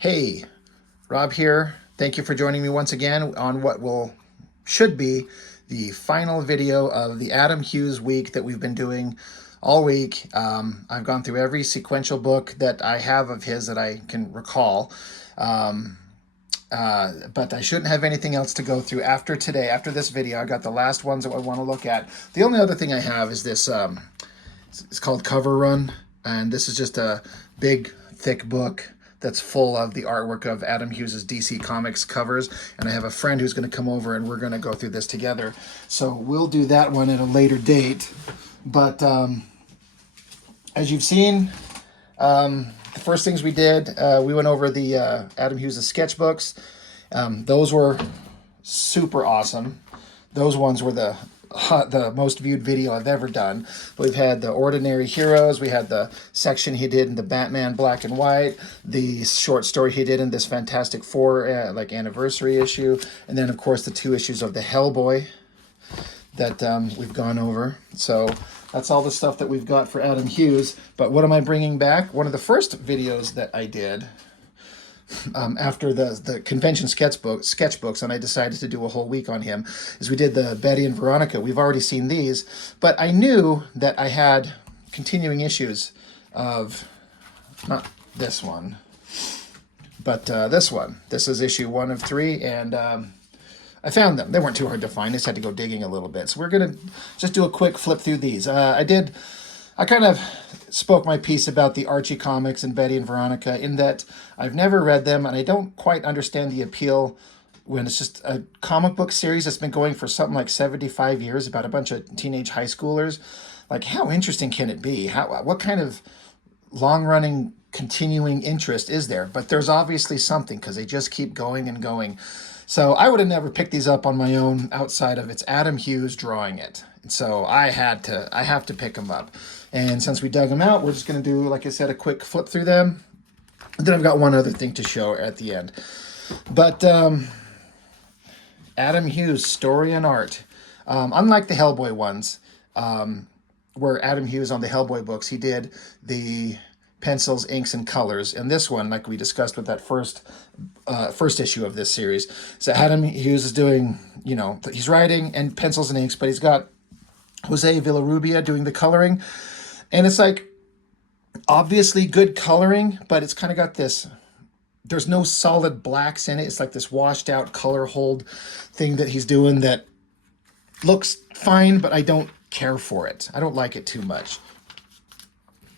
Hey, Rob here. Thank you for joining me once again on what should be the final video of the Adam Hughes week that we've been doing all week. I've gone through every sequential book that I have of his that I can recall. Um, but I shouldn't have anything else to go through after today. After this video, I got the last ones that I want to look at. The only other thing I have is this. It's called Cover Run, and this is just a big, thick book that's full of the artwork of Adam Hughes's DC Comics covers. And I have a friend who's going to come over, and we're going to go through this together. So we'll do that one at a later date. But as you've seen, the first things we did, we went over the Adam Hughes's sketchbooks. Those were super awesome. Those ones were the most viewed video I've ever done. We've had the Ordinary Heroes. We had the section he did in the Batman Black and White, the short story he did in this Fantastic Four like anniversary issue, and then of course the 2 issues of the Hellboy that we've gone over. So that's all the stuff that we've got for Adam Hughes. But what am I bringing back? One of the first videos that I did after the convention sketchbooks, and I decided to do a whole week on him, is we did the Betty and Veronica. We've already seen these, but I knew that I had continuing issues of, not this one, but this one. This is issue 1 of 3, and I found them. They weren't too hard to find. I just had to go digging a little bit. So we're going to just do a quick flip through these. I kind of spoke my piece about the Archie comics and Betty and Veronica in that I've never read them, and I don't quite understand the appeal when it's just a comic book series that's been going for something like 75 years about a bunch of teenage high schoolers. Like, how interesting can it be? What kind of long-running continuing interest is there? But there's obviously something, because they just keep going and going. So I would have never picked these up on my own outside of it's Adam Hughes drawing it. And so I have to pick them up. And since we dug them out, we're just going to do, like I said, a quick flip through them. And then I've got one other thing to show at the end. But Adam Hughes, story and art. Unlike the Hellboy ones, where Adam Hughes on the Hellboy books, he did the pencils, inks, and colors. And this one, like we discussed with that first issue of this series, so Adam Hughes is doing, he's writing and pencils and inks, but he's got Jose Villarrubia doing the coloring. And it's like, obviously good coloring, but it's kind of got this, there's no solid blacks in it. It's like this washed out color hold thing that he's doing that looks fine, but I don't care for it. I don't like it too much.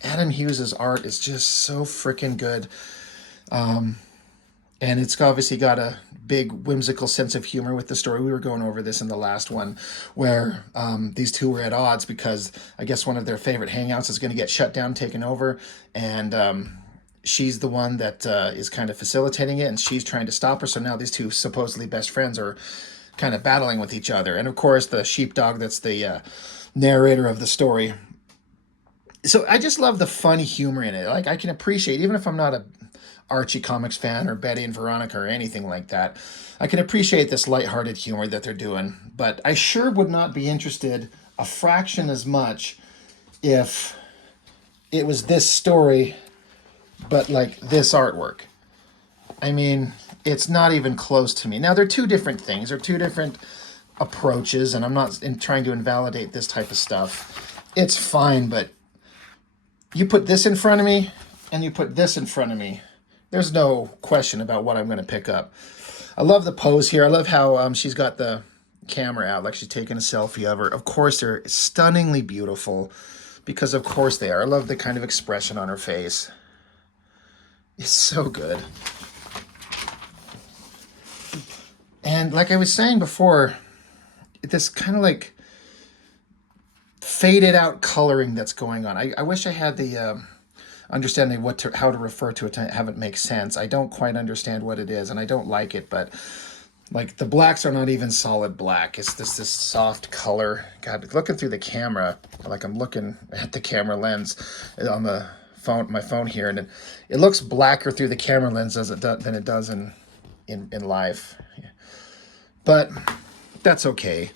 Adam Hughes's art is just so freaking good. And it's obviously got a big whimsical sense of humor with the story. We were going over this in the last one, where these two were at odds because I guess one of their favorite hangouts is going to get shut down, taken over, and she's the one that is kind of facilitating it, and she's trying to stop her. So now these two supposedly best friends are kind of battling with each other. And of course, the sheepdog that's the narrator of the story. So I just love the funny humor in it. Like, I can appreciate, even if I'm not a Archie comics fan or Betty and Veronica or anything like that, I can appreciate this lighthearted humor that they're doing. But I sure would not be interested a fraction as much if it was this story, but like this artwork. I mean, it's not even close to me. Now, they're 2 different things. They're 2 different approaches, and I'm not trying to invalidate this type of stuff. It's fine, but you put this in front of me and you put this in front of me, there's no question about what I'm going to pick up. I love the pose here. I love how she's got the camera out like she's taking a selfie of her. Of course, they're stunningly beautiful because of course they are. I love the kind of expression on her face. It's so good. And like I was saying before, this kind of like faded out coloring that's going on. I wish I had the understanding how to refer to it to have it make sense. I don't quite understand what it is, and I don't like it, but like the blacks are not even solid black. It's this soft color. God, looking through the camera, like I'm looking at the camera lens on the phone, my phone here, and it looks blacker through the camera lens than it does in life. But that's okay.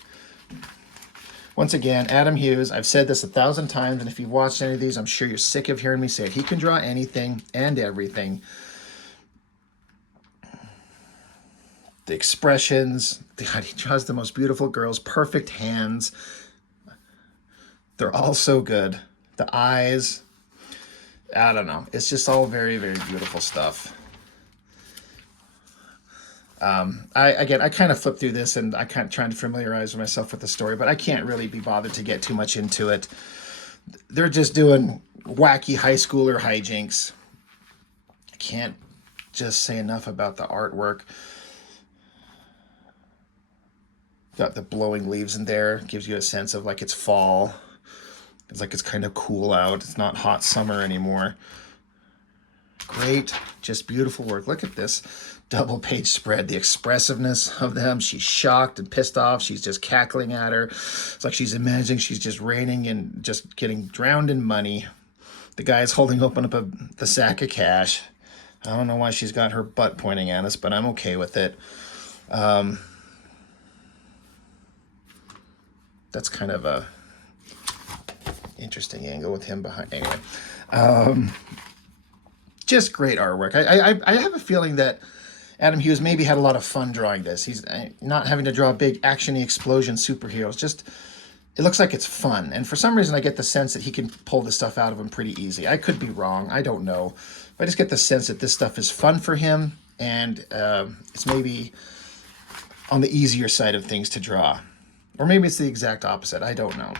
Once again, Adam Hughes, I've said this 1,000 times, and if you've watched any of these, I'm sure you're sick of hearing me say it. He can draw anything and everything. The expressions, God, he draws the most beautiful girls, perfect hands. They're all so good. The eyes, I don't know. It's just all very, very beautiful stuff. I kind of flipped through this and I kind of trying to familiarize myself with the story, but I can't really be bothered to get too much into it. They're just doing wacky high schooler hijinks. I can't just say enough about the artwork. Got the blowing leaves in there. Gives you a sense of like it's fall. It's like it's kind of cool out. It's not hot summer anymore. Great, just beautiful work. Look at this double page spread. The expressiveness of them. She's shocked and pissed off. She's just cackling at her. It's like she's imagining she's just raining and just getting drowned in money. The guy's holding open up the sack of cash. I don't know why she's got her butt pointing at us, but I'm okay with it. That's kind of a interesting angle with him behind. Anyway, just great artwork. I have a feeling that Adam Hughes maybe had a lot of fun drawing this. He's not having to draw big actiony explosion superheroes. Just it looks like it's fun. And for some reason, I get the sense that he can pull this stuff out of him pretty easy. I could be wrong. I don't know. But I just get the sense that this stuff is fun for him, and it's maybe on the easier side of things to draw. Or maybe it's the exact opposite. I don't know.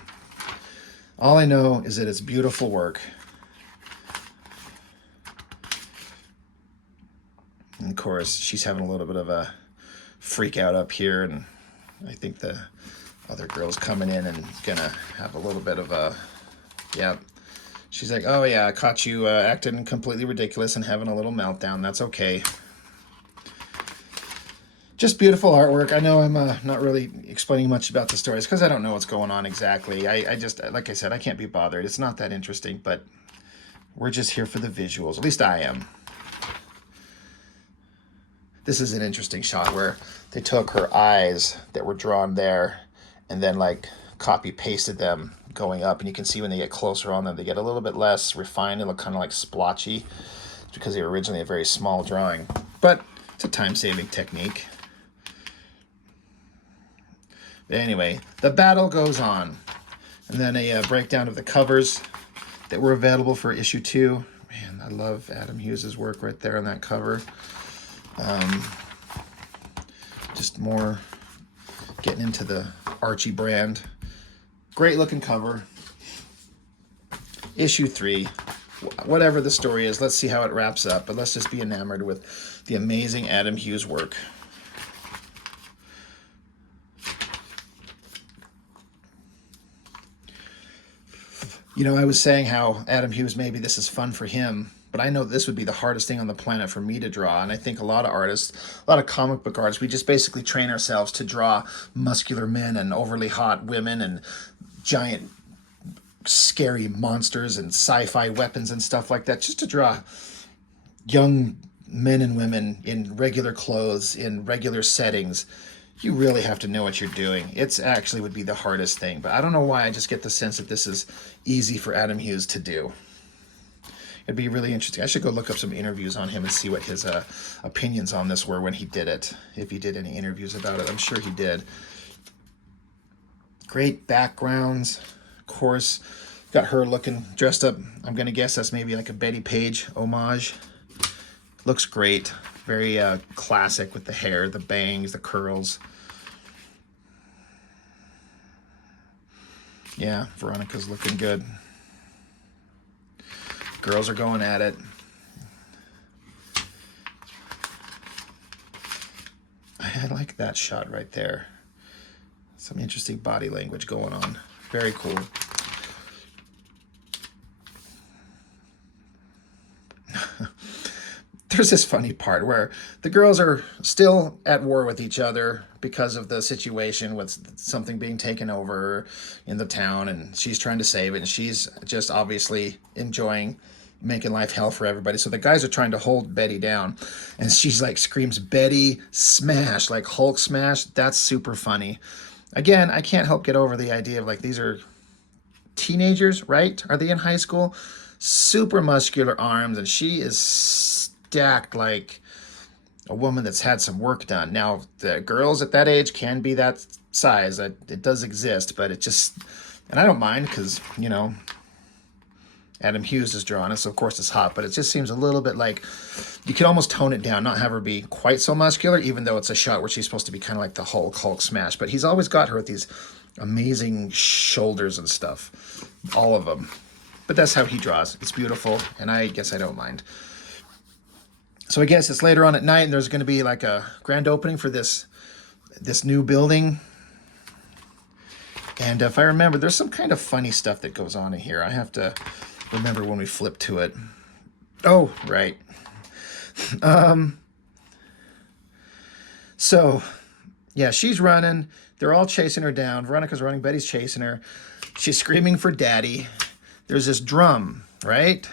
All I know is that it's beautiful work. And of course, she's having a little bit of a freak out up here, and I think the other girl's coming in and gonna have a little bit of a, yeah. She's like, oh yeah, I caught you acting completely ridiculous and having a little meltdown. That's okay. Just beautiful artwork. I know I'm not really explaining much about the stories because I don't know what's going on exactly. I just, like I said, I can't be bothered. It's not that interesting, but we're just here for the visuals. At least I am. This is an interesting shot where they took her eyes that were drawn there and then like copy pasted them going up. And you can see when they get closer on them, they get a little bit less refined. They look kind of like splotchy because they were originally a very small drawing. But it's a time-saving technique. Anyway, the battle goes on. And then a breakdown of the covers that were available for issue 2. Man, I love Adam Hughes' work right there on that cover. Just more getting into the Archie brand. Great looking cover. Issue 3. Whatever the story is, let's see how it wraps up. But let's just be enamored with the amazing Adam Hughes work. You know, I was saying how Adam Hughes, maybe this is fun for him, but I know this would be the hardest thing on the planet for me to draw. And I think a lot of artists, a lot of comic book artists, we just basically train ourselves to draw muscular men and overly hot women and giant scary monsters and sci-fi weapons and stuff like that, just to draw young men and women in regular clothes, in regular settings. You really have to know what you're doing. It's actually would be the hardest thing, but I don't know why. I just get the sense that this is easy for Adam Hughes to do. It'd be really interesting. I should go look up some interviews on him and see what his opinions on this were when he did it. If he did any interviews about it, I'm sure he did. Great backgrounds. Of course, got her looking dressed up. I'm going to guess that's maybe like a Betty Page homage. Looks great. Very classic with the hair, the bangs, the curls. Yeah, Veronica's looking good. Girls are going at it. I like that shot right there. Some interesting body language going on. Very cool. There's this funny part where the girls are still at war with each other because of the situation with something being taken over in the town, and she's trying to save it, and she's just obviously enjoying making life hell for everybody. So the guys are trying to hold Betty down, and she's like screams, "Betty, smash!" like Hulk smash. That's super funny. Again, I can't help get over the idea of like these are teenagers, right? Are they in high school? Super muscular arms, and she is stacked like a woman that's had some work done. Now, the girls at that age can be that size. It does exist, but it just, and I don't mind because, you know, Adam Hughes is drawing it, so of course it's hot, but it just seems a little bit like you could almost tone it down, not have her be quite so muscular, even though it's a shot where she's supposed to be kind of like the Hulk smash. But he's always got her with these amazing shoulders and stuff, all of them. But that's how he draws. It's beautiful, and I guess I don't mind. So I guess it's later on at night, and there's going to be like a grand opening for this new building. And if I remember, there's some kind of funny stuff that goes on in here. I have to remember when we flip to it. Oh, right. So, yeah, she's running. They're all chasing her down. Veronica's running. Betty's chasing her. She's screaming for daddy. There's this drum, right?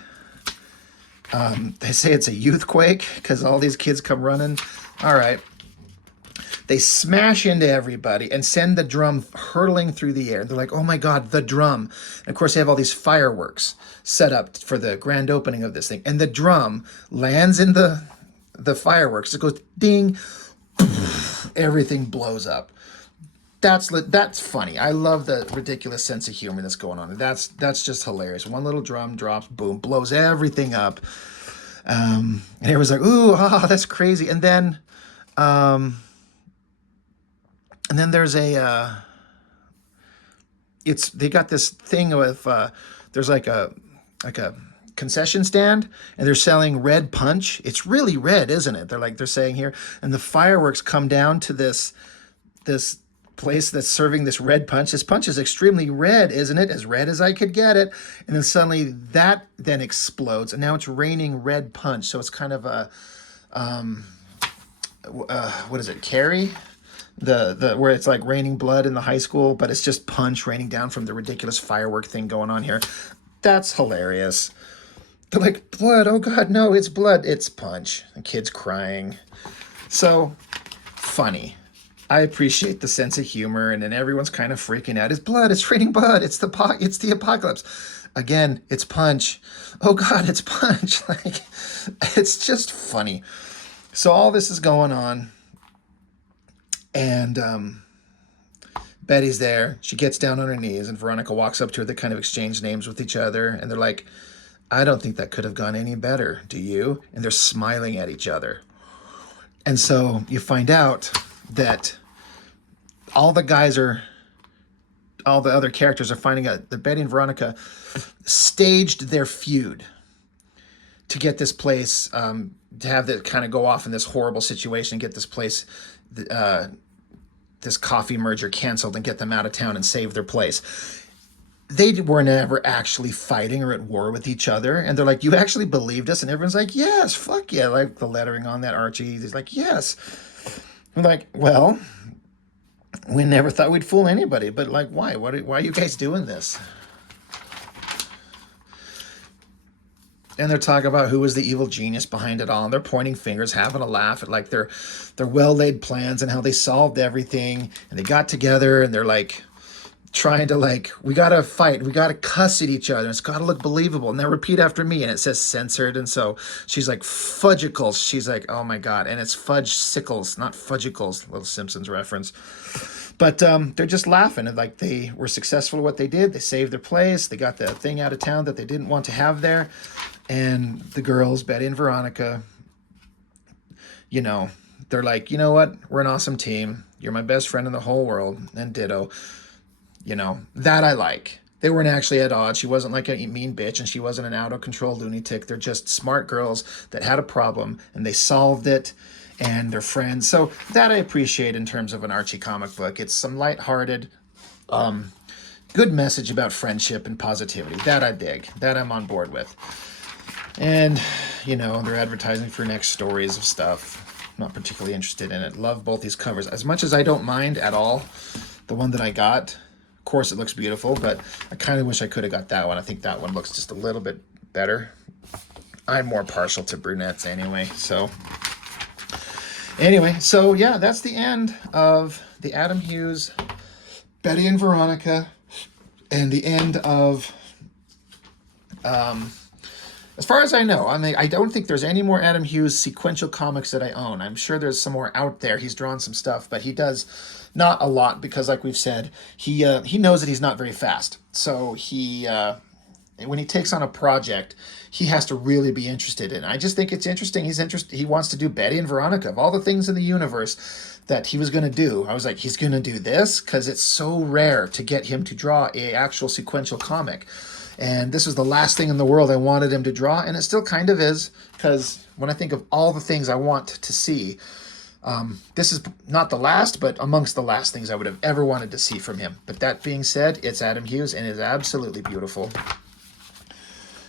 They say it's a youthquake because all these kids come running. All right. They smash into everybody and send the drum hurtling through the air. They're like, oh my God, the drum. And of course, they have all these fireworks set up for the grand opening of this thing. And the drum lands in the fireworks. It goes ding, everything blows up. That's funny. I love the ridiculous sense of humor that's going on. That's just hilarious. One little drum drops, boom, blows everything up. And everyone's like, ooh, that's crazy. And then there's a they got this thing with there's like a concession stand, and they're selling red punch. It's really red, isn't it? They're saying here, and the fireworks come down to this place that's serving this red punch. This punch is extremely red, isn't it? As red as I could get it. And then suddenly that then explodes, and now it's raining red punch. So it's kind of a what is it? Carrie? The where it's like raining blood in the high school, but it's just punch raining down from the ridiculous firework thing going on here. That's hilarious. They're like, blood, oh God, no, it's blood, it's punch. The kid's crying. So funny. I appreciate the sense of humor, and then everyone's kind of freaking out. It's blood, it's raining blood, it's the apocalypse. Again, it's punch. Oh God, it's punch. Like, it's just funny. So all this is going on. And Betty's there. She gets down on her knees, and Veronica walks up to her. They kind of exchange names with each other, and they're like, I don't think that could have gone any better, do you? And they're smiling at each other. And so you find out that all the other characters are finding out that Betty and Veronica staged their feud to get this place, to have that kind of go off in this horrible situation, get this place, this coffee merger canceled, and get them out of town and save their place. They were never actually fighting or at war with each other. And they're like, you actually believed us? And everyone's like, yes, fuck yeah. Like the lettering on that Archie, he's like, yes. I'm like, well, we never thought we'd fool anybody, but like, why? Why are you guys doing this? And they're talking about who was the evil genius behind it all. And they're pointing fingers, having a laugh at like their well-laid plans and how they solved everything. And they got together, and they're like trying to like, we got to fight. We got to cuss at each other. It's got to look believable. And they repeat after me, and it says censored. And so she's like, fudgicles. She's like, oh my God. And it's fudge sickles, not fudgicles. Little Simpsons reference. But they're just laughing, and like they were successful at what they did. They saved their place. They got the thing out of town that they didn't want to have there. And the girls, Betty and Veronica, you know, they're like, you know what? We're an awesome team. You're my best friend in the whole world. And ditto. You know, that I like. They weren't actually at odds. She wasn't like a mean bitch, and she wasn't an out-of-control lunatic. They're just smart girls that had a problem, and they solved it, and they're friends. So that I appreciate in terms of an Archie comic book. It's some lighthearted, good message about friendship and positivity. That I dig. That I'm on board with. And, you know, they're advertising for next stories of stuff. Not particularly interested in it. Love both these covers. As much as I don't mind at all the one that I got, of course it looks beautiful, but I kind of wish I could have got that one. I think that one looks just a little bit better. I'm more partial to brunettes anyway. So yeah, that's the end of the Adam Hughes, Betty and Veronica, and the end of As far as I know, I mean, I don't think there's any more Adam Hughes sequential comics that I own. I'm sure there's some more out there. He's drawn some stuff, but he does not a lot because, like we've said, he knows that he's not very fast. So when he takes on a project, he has to really be interested in it. I just think it's interesting. He wants to do Betty and Veronica. Of all the things in the universe that he was going to do, I was like, he's going to do this because it's so rare to get him to draw a actual sequential comic. And this was the last thing in the world I wanted him to draw, and it still kind of is, because when I think of all the things I want to see, this is not the last, but amongst the last things I would have ever wanted to see from him. But that being said, it's Adam Hughes, and it's absolutely beautiful.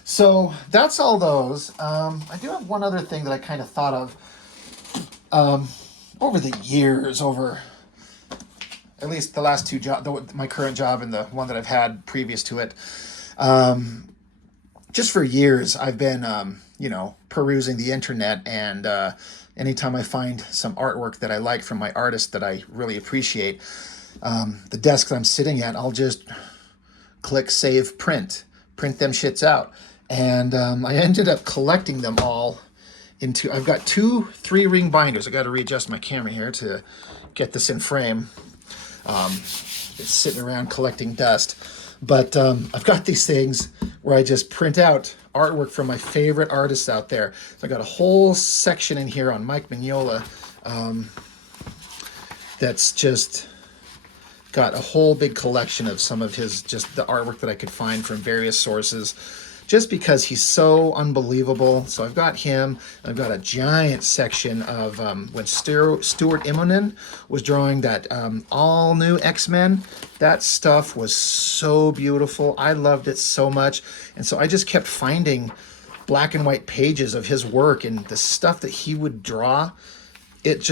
So that's all those. I do have one other thing that I kind of thought of over the years, over at least the last two jobs, my current job and the one that I've had previous to it. Just for years, I've been, perusing the internet, and anytime I find some artwork that I like from my artist that I really appreciate, the desk that I'm sitting at, I'll just click save print them shits out. And I ended up collecting them all into, I've got 2 3-ring binders. I got to readjust my camera here to get this in frame. It's sitting around collecting dust. But I've got these things where I just print out artwork from my favorite artists out there. So I got a whole section in here on Mike Mignola that's just got a whole big collection of some of his, just the artwork that I could find from various sources, just because he's so unbelievable. So I've got him. I've got a giant section of when Stuart Immonen was drawing that all new X-Men. That stuff was so beautiful. I loved it so much. And so I just kept finding black and white pages of his work, and the stuff that he would draw. It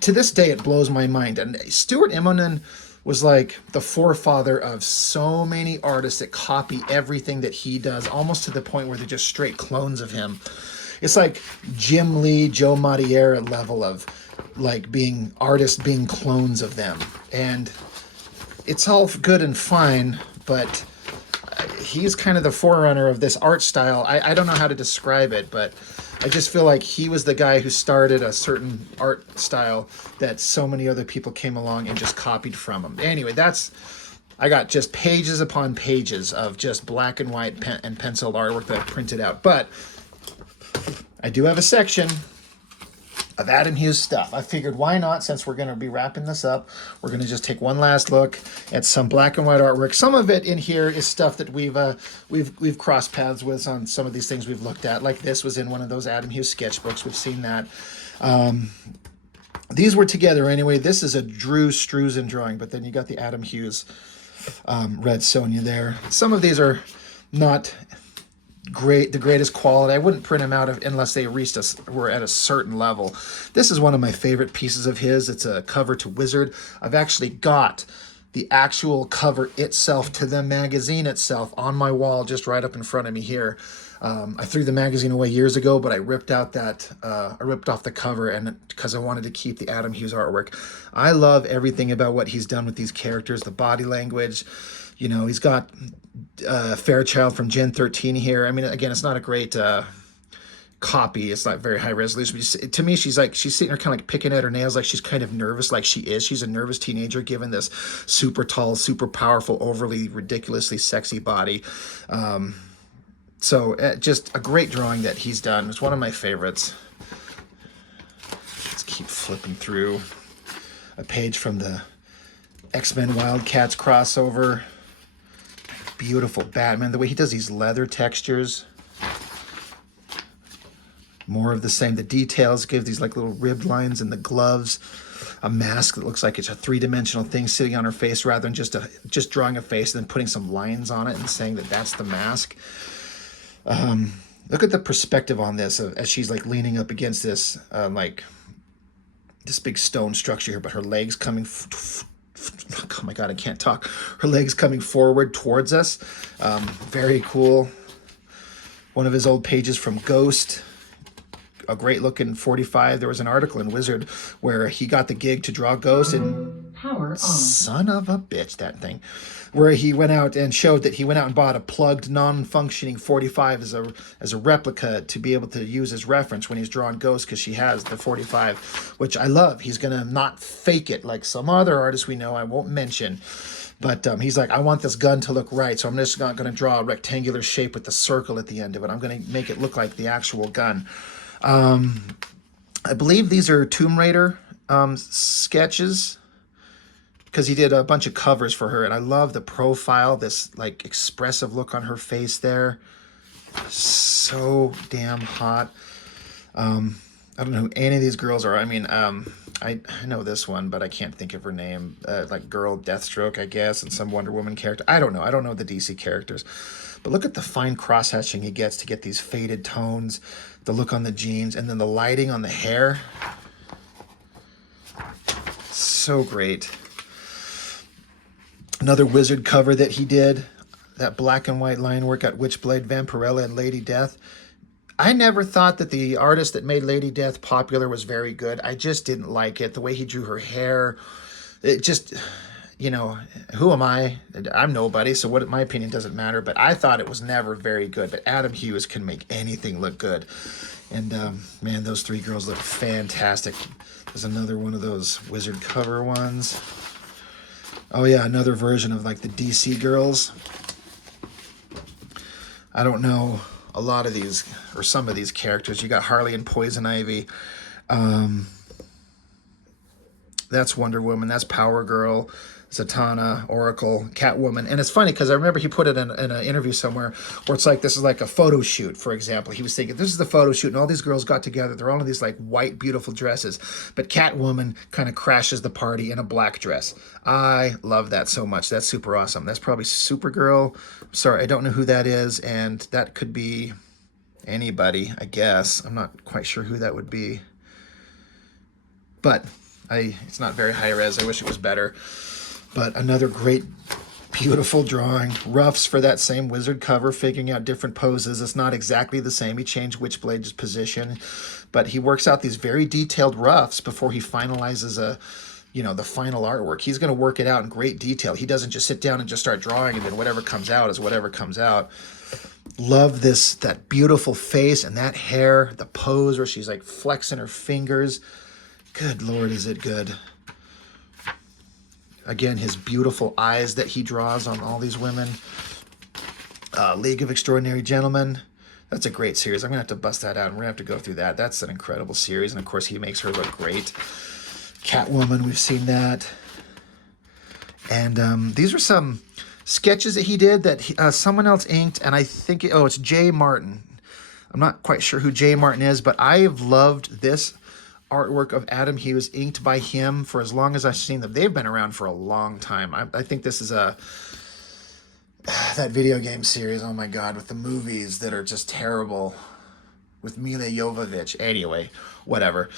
to this day, it blows my mind. And Stuart Immonen was like the forefather of so many artists that copy everything that he does, almost to the point where they're just straight clones of him. It's like Jim Lee, Joe Madureira level of like artists being clones of them. And it's all good and fine, but he's kind of the forerunner of this art style. I don't know how to describe it, but I just feel like he was the guy who started a certain art style that so many other people came along and just copied from him. Anyway, I got just pages upon pages of just black and white and penciled artwork that I printed out. But I do have a section of Adam Hughes stuff. I figured, why not, since we're going to be wrapping this up, we're going to just take one last look at some black and white artwork. Some of it in here is stuff that we've crossed paths with on some of these things we've looked at. Like this was in one of those Adam Hughes sketchbooks. We've seen that. These were together anyway. This is a Drew Struzan drawing, but then you got the Adam Hughes Red Sonja there. Some of these are not the greatest quality. I wouldn't print them out unless they were at a certain level. This is one of my favorite pieces of his. It's a cover to Wizard. I've actually got the actual cover itself to the magazine itself on my wall, just right up in front of me here. I threw the magazine away years ago, but I ripped out I ripped off the cover, and because I wanted to keep the Adam Hughes artwork. I love everything about what he's done with these characters, the body language. He's got Fairchild from Gen 13 here. I mean, again, it's not a great copy. It's not very high resolution. But to me, she's sitting there kind of like picking at her nails, like she's kind of nervous, like she is. She's a nervous teenager given this super tall, super powerful, overly ridiculously sexy body. So just a great drawing that he's done. It's one of my favorites. Let's keep flipping through a page from the X-Men Wildcats crossover. Beautiful Batman. The way he does these leather textures. More of the same. The details give these like little ribbed lines in the gloves. A mask that looks like it's a 3-dimensional thing sitting on her face rather than just drawing a face and then putting some lines on it and saying that that's the mask. Look at the perspective on this as she's like leaning up against this like this big stone structure here, but her legs coming oh my god, I can't talk. Her legs coming forward towards us. Very cool. One of his old pages from Ghost. a great looking 45. There was an article in Wizard where he got the gig to draw Ghost, and Power on. son of a bitch, that thing, where he went out and showed that he went out and bought a plugged, non-functioning 45 as a replica to be able to use as reference when he's drawing Ghost, because she has the 45, which I love. He's gonna not fake it like some other artists we know I won't mention. But he's like, I want this gun to look right, so I'm just not going to draw a rectangular shape with the circle at the end of it. I'm going to make it look like the actual gun. I believe these are Tomb Raider sketches, because he did a bunch of covers for her, and I love the profile, this like expressive look on her face there. So damn hot. I don't know who any of these girls are. I mean, I know this one, but I can't think of her name. Like Girl Deathstroke, I guess, and some Wonder Woman character. I don't know. I don't know the DC characters. But look at the fine cross-hatching he gets to get these faded tones, the look on the jeans, and then the lighting on the hair. So great. Another Wizard cover that he did, that black and white line work at Witchblade, Vampirella, and Lady Death. I never thought that the artist that made Lady Death popular was very good. I just didn't like it. The way he drew her hair, it just, you know, who am I? I'm nobody, so what? My opinion doesn't matter. But I thought it was never very good. But Adam Hughes can make anything look good. And, man, those three girls look fantastic. There's another one of those Wizard cover ones. Oh, yeah, another version of, like, the DC girls. I don't know a lot of these, or some of these characters. You got Harley and Poison Ivy. That's Wonder Woman. That's Power Girl, Zatanna, Oracle, Catwoman. And it's funny because I remember he put it in an interview somewhere where it's like, this is like a photo shoot, for example. He was thinking, this is the photo shoot, and all these girls got together. They're all in these like white, beautiful dresses. But Catwoman kind of crashes the party in a black dress. I love that so much. That's super awesome. That's probably Supergirl. Sorry, I don't know who that is. And that could be anybody, I guess. I'm not quite sure who that would be. But it's not very high res. I wish it was better. But another great, beautiful drawing. Roughs for that same Wizard cover, figuring out different poses. It's not exactly the same. He changed Witchblade's position. But he works out these very detailed roughs before he finalizes the final artwork. He's going to work it out in great detail. He doesn't just sit down and just start drawing, and then whatever comes out is whatever comes out. Love that beautiful face and that hair, the pose where she's like flexing her fingers. Good Lord, is it good. Again, his beautiful eyes that he draws on all these women. League of Extraordinary Gentlemen. That's a great series. I'm going to have to bust that out, and we're going to have to go through that. That's an incredible series, and of course he makes her look great. Catwoman, we've seen that. And these are some sketches that he did that someone else inked, and I think, it's Jay Martin. I'm not quite sure who Jay Martin is, but I have loved this artwork of Adam Hughes inked by him for as long as I've seen them. They've been around for a long time. I think this is that video game series, oh my God, with the movies that are just terrible with Mila Jovovich. Anyway, whatever.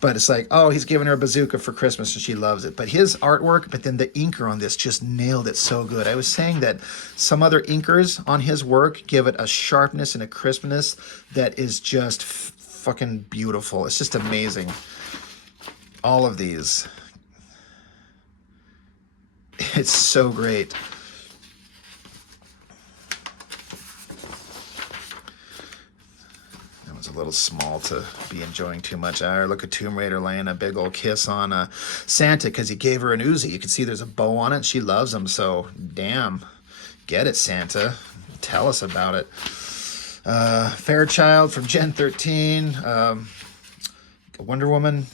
But it's like, oh, he's giving her a bazooka for Christmas and she loves it. But his artwork, but then the inker on this just nailed it so good. I was saying that some other inkers on his work give it a sharpness and a crispness that is just fucking beautiful. It's just amazing. All of these. It's so great. That was a little small to be enjoying too much. Look at Tomb Raider laying a big old kiss on Santa because he gave her an Uzi. You can see there's a bow on it. She loves him, so damn. Get it, Santa. Tell us about it. Fairchild from Gen 13. Wonder Woman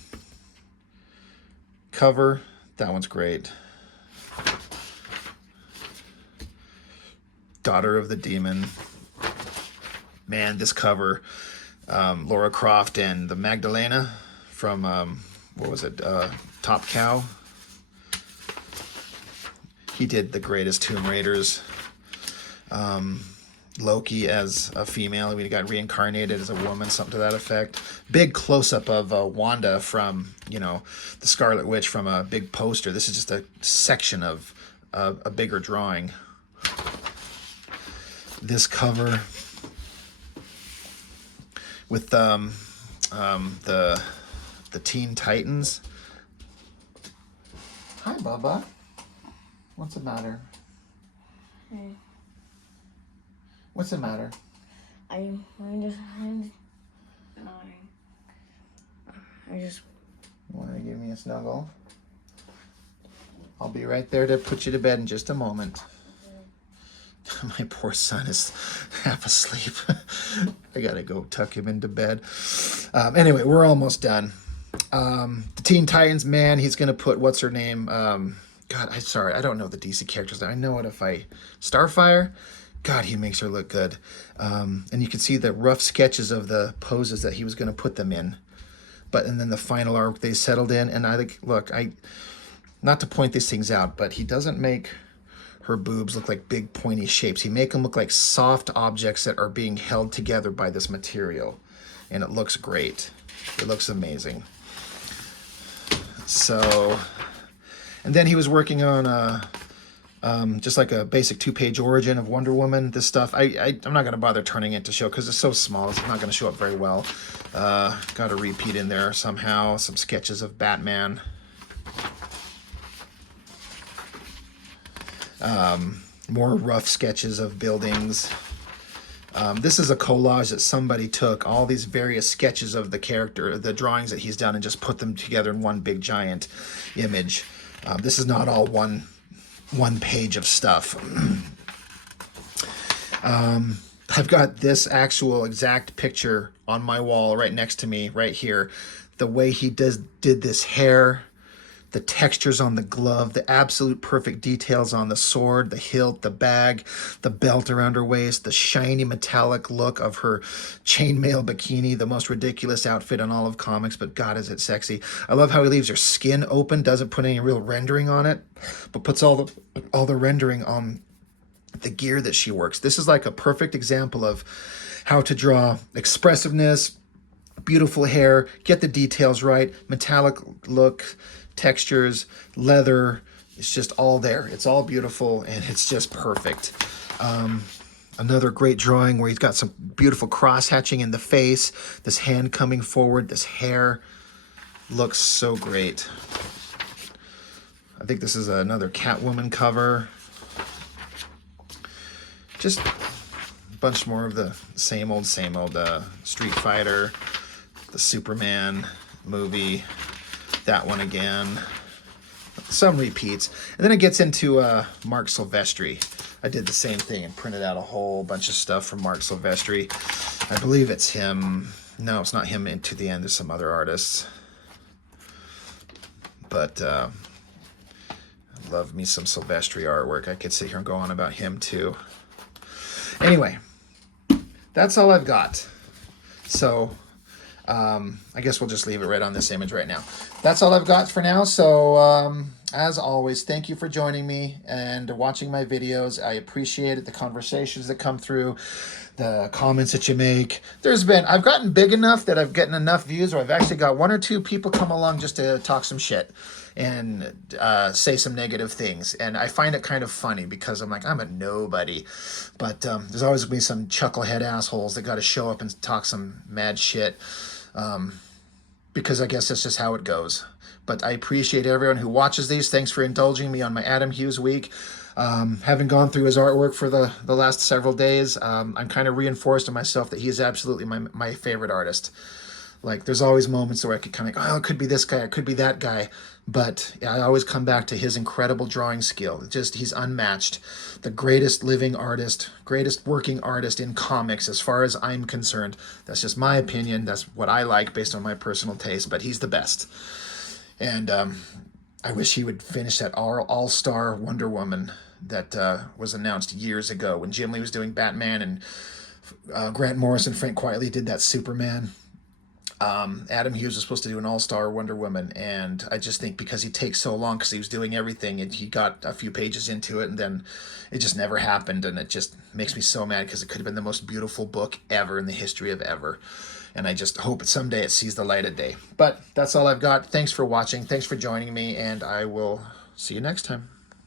cover. That one's great. Daughter of the Demon. Man, this cover. Laura Croft and the Magdalena from, what was it? Top Cow. He did the greatest Tomb Raiders. Loki as a female. We got reincarnated as a woman, something to that effect. Big close-up of Wanda from, the Scarlet Witch from a big poster. This is just a section of a bigger drawing. This cover with the Teen Titans. Hi, Bubba. What's the matter? Hey. What's the matter? I just. Want to give me a snuggle? I'll be right there to put you to bed in just a moment. My poor son is half asleep. I gotta go tuck him into bed. Anyway, we're almost done. The Teen Titans, man, he's gonna put, what's her name? God, I'm sorry, I don't know the DC characters. I know it if I... Starfire? God, he makes her look good. And you can see the rough sketches of the poses that he was gonna put them in. And then the final arc they settled in, and I think, look, not to point these things out, but he doesn't make her boobs look like big pointy shapes. He make them look like soft objects that are being held together by this material, and it looks great. It looks amazing. So, and then he was working on just like a basic 2-page origin of Wonder Woman. This stuff, I'm not going to bother turning it to show because it's so small. It's not going to show up very well. Got a repeat in there somehow. Some sketches of Batman. More rough sketches of buildings. This is a collage that somebody took all these various sketches of the character, the drawings that he's done, and just put them together in one big giant image. This is not all one page of stuff. I've got this actual exact picture on my wall right next to me right here. The way he did this hair, the textures on the glove, the absolute perfect details on the sword, the hilt, the bag, the belt around her waist, the shiny metallic look of her chainmail bikini, the most ridiculous outfit in all of comics, but God, is it sexy. I love how he leaves her skin open, doesn't put any real rendering on it, but puts all the rendering on the gear that she works. This is like a perfect example of how to draw expressiveness, beautiful hair, get the details right, metallic look, textures, leather. It's just all there. It's all beautiful, and it's just perfect. Another great drawing where he's got some beautiful cross-hatching in the face, this hand coming forward, this hair looks so great. I think this is another Catwoman cover. Just a bunch more of the same old Street Fighter, the Superman movie, that one again, some repeats. And then it gets into Mark Silvestri. I did the same thing and printed out a whole bunch of stuff from Mark Silvestri. I believe it's him. No, it's not him into the end. There's some other artists. But I love me some Silvestri artwork. I could sit here and go on about him too. Anyway, that's all I've got. So I guess we'll just leave it right on this image right now. That's all I've got for now. So as always, thank you for joining me and watching my videos. I appreciate it. The conversations that come through, the comments that you make. I've gotten big enough that I've gotten enough views, or I've actually got 1 or 2 people come along just to talk some shit and say some negative things. And I find it kind of funny because I'm like, I'm a nobody. But there's always going to be some chucklehead assholes that got to show up and talk some mad shit. Because I guess that's just how it goes. But I appreciate everyone who watches these. Thanks for indulging me on my Adam Hughes week. Having gone through his artwork for the last several days, I'm kind of reinforced in myself that he is absolutely my favorite artist. Like, there's always moments where I could kind of go, oh, it could be this guy, it could be that guy. But I always come back to his incredible drawing skill. He's unmatched. The greatest living artist, greatest working artist in comics as far as I'm concerned. That's just my opinion. That's what I like based on my personal taste, but he's the best. And I wish he would finish that all-star Wonder Woman that was announced years ago when Jim Lee was doing Batman and Grant Morrison, Frank Quitely did that Superman. Adam Hughes was supposed to do an all-star Wonder Woman, and I just think because he takes so long because he was doing everything and he got a few pages into it and then it just never happened, and it just makes me so mad because it could have been the most beautiful book ever in the history of ever. And I just hope someday it sees the light of day. But that's all I've got. Thanks for watching. Thanks for joining me, and I will see you next time.